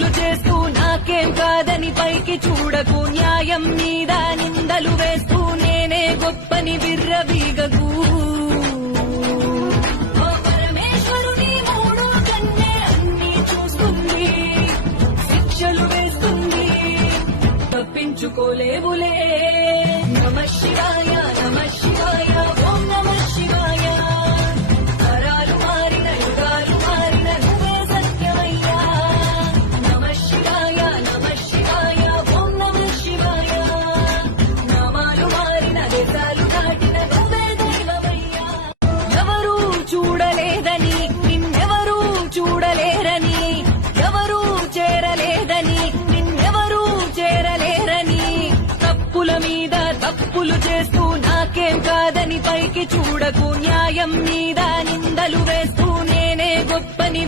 తప్పులు చేస్తూ నాకేం కాదని పైకి చూడకు, న్యాయం మీద నిందలు వేస్తూ నేనే గొప్పని విర్రవీగకు. పరమేశ్వరుని మూడు కన్నే అన్ని చూస్తుంది, శిక్షలు వేస్తుంది, తప్పించుకోలేవులే. నమః శివాయ నమః శివాయ ఓం నమః శివాయ. తరాలు మారిన యుగాలు మారిన నువ్వే సత్యమయ్యా. నమః శివాయ నమః శివాయ ఓం నమః శివాయ. నామాలు మారిన దేశాలు దాటిన నువ్వే దైవమయ్యా. ఎవరూ చూడలేదని నిన్నెవరూ చూడలేరని, ఎవరూ చేరలేదని నిన్నెవరూ చేరలేరని, తప్పుల మీద తప్పులు చేస్తూ నాకేం కాదని పైకి చూడకు, న్యాయం మీద నిందలు వేస్తూ నేనే గొప్పని